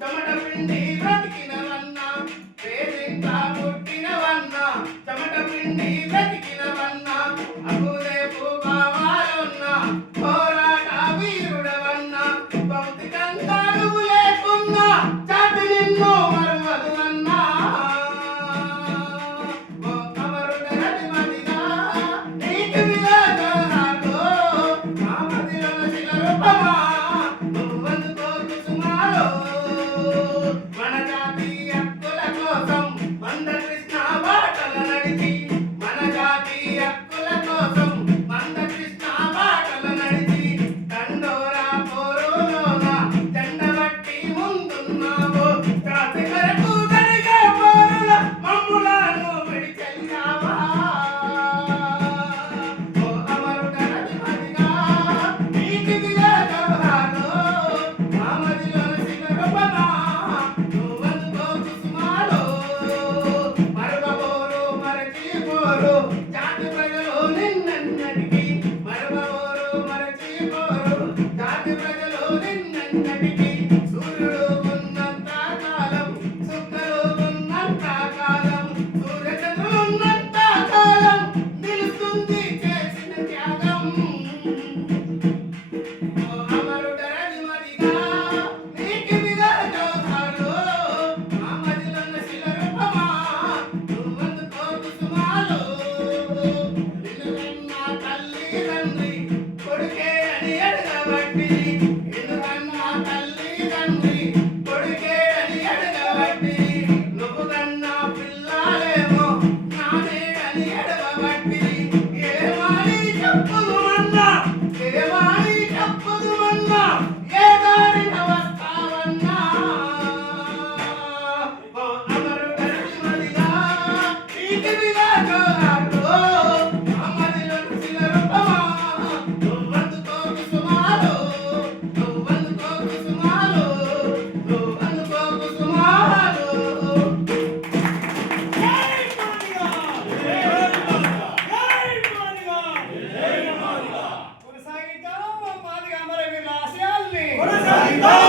చెమట పిండి బ్రతికినవన్నా పేదింకా పుట్టినవన్నా చెమట పిండి బ్రతికినవన్నా అగుదేపు భావాలున్నా పోరాట వీరుడవన్నా భౌతికంగా నువ్వు లేకున్నా చాటి నిన్ను మరువదువన్నా ఓ అమరుడరది మదిగా నీకు విలాసాలు నా మదిలో శిల రూపమా మన జాతి హక్కుల కోసం వంద కృష్ణ బాటల నడిచి మన జాతి హక్కుల కోసం వంద కృష్ణ బాటల నడిచి దండోరా పోరులోన జెండబట్టి ముందున్నావు జాతి వరకు జరిగే పోరుల మమ్ములను విడిచెల్లావా ఓ అమరుడరది మదిగా నీకు విలాసాలు మా మదిలో శిల రూపమా జాతి ప్రజలు నిన్నటికి మరవరు మరచిపోరు జాతి ప్రజలు నిన్నటికి సూర్యుడు ఉన్నంత కాలం శుక్రుడు ఉన్నంత కాలం సూర్యచంద్రులు ఉన్నంత కాలం నిలుస్తుంది చేసిన త్యాగం అమరుడరది మదిగా నీకు విలాసాలు మా మదిలో శిల రూపమా నువ్వందుకో కుసుమాలు కొడుకే అని అడగబట్టి ఎందుకన్నా తల్లి తండ్రి కొడుకే అని అడగబట్టి నువ్వు కన్నా పిల్లలేమో నానే అని అడగబట్టి ఏమాని చెప్పుదుమన్నా ఏమాని చెప్పుదుమన్నా ఏ దారిన వస్తావన్నా ఓ అమరుడరది మదిగా నీకు విలాసాలు కొనసాగిద్దాం